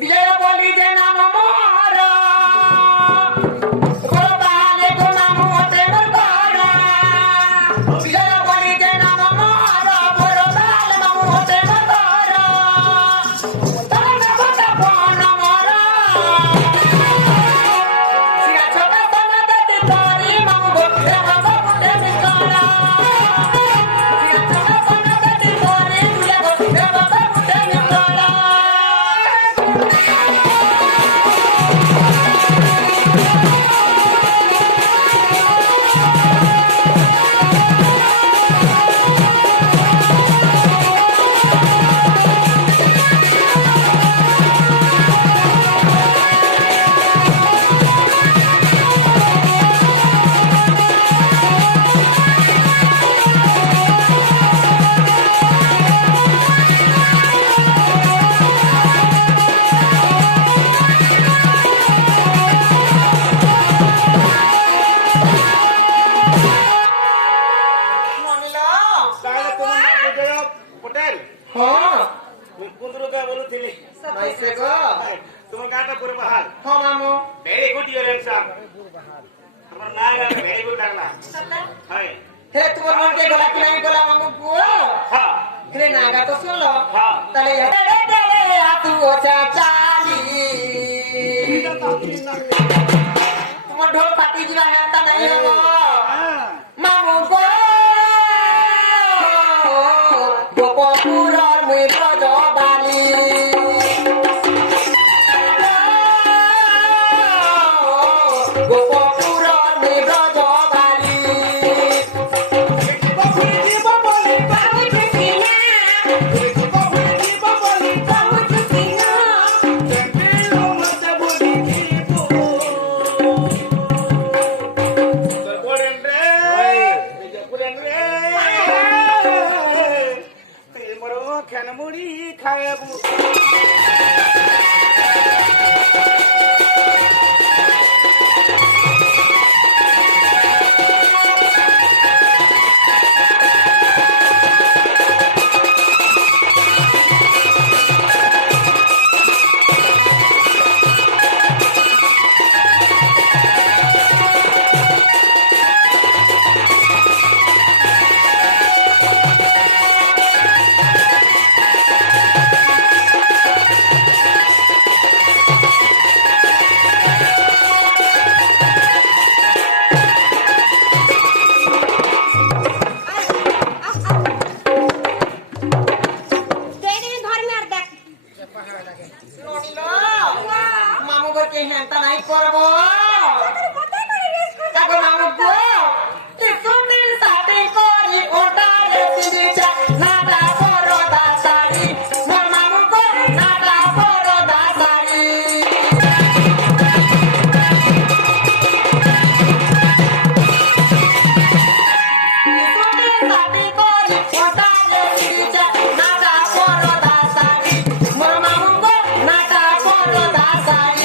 विजय बोली जे नाम मोरा गोपाले को नाम होते मोरा विजय बोली जे नाम मोरा गोपाले नाम होते मोरा तने बता कोन मोरा सिया छोटा तने देती तोरी नाम गोते गोते निकाला सिया छोटा तने देती तोरी तुझे गोते गोते निकाला ତାହେଲେ ତୁମ ନାଁ ବିଜୟ ପଟେଲ हाँ କୁନ୍ଦୁରୁ ଗାଁ ବୋଲୁଥିଲି कैसे गो ତୁମ ଗାଁଟା ପୁର ବାହାର हाँ मामू ଭେରି ଗୁଡ୍ ୟୁର ଆନ୍ସର ଆମର ନାଁ ଗାଁ ଭେରି ଗୁଡ୍ ଲାଗଲା ହାय हे तुम मन के गला कि नहीं गला मामू पुओ ହଁ हे नागा तो सुन लो हाँ तले डले डले तू ओ चाचाली तुम ढोल पाटी जीवा है ता नहीं हो मामू को गोपपुर मुई ब्रजबाली गोपपुर मुई ब्रजबाली ମୁଢି ଖାଇବୁ मामू को के हेंता नहीं करबो ताको मामू को ते सुंदर साथे कोरी ओटा रे सिंचा नाटा पोरो दासारी मोर मामू को नाटा पोरो दासारी सुंदर साथे कोरी ओटा रे सिंचा नाटा पोरो दासारी मोर मामू को नाटा पोरो दासारी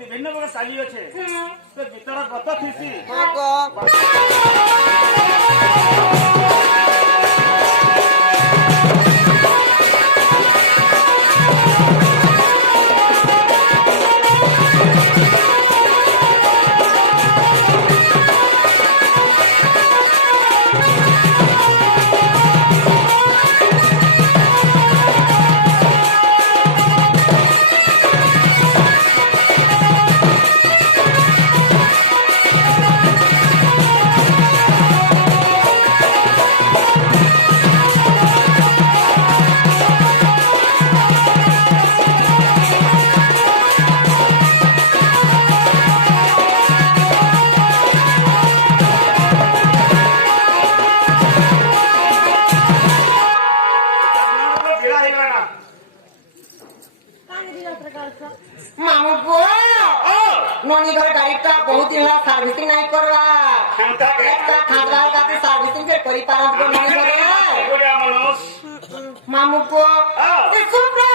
ବିଭିନ୍ନ ପ୍ରକାର ଶାଢ଼ୀ ଅଛେ ସେ ଗୀତର ଗତ ଥିସି ମାମୁ ପୁଅ ନନି ଘର ଗାଡିଟା ବହୁତ ଦିନ ହେଲା ସର୍ଭିସିଂ ନାଇଁ କରବା ହେନ୍ତା କେ একটা খাজা গাতে সার্ভিসিং কে করি পারাম তো ননি ঘরে ଏଗୁଡା ମନୁଷ মামু পুଅ ହଁ। ଏ ସୁପ୍ରା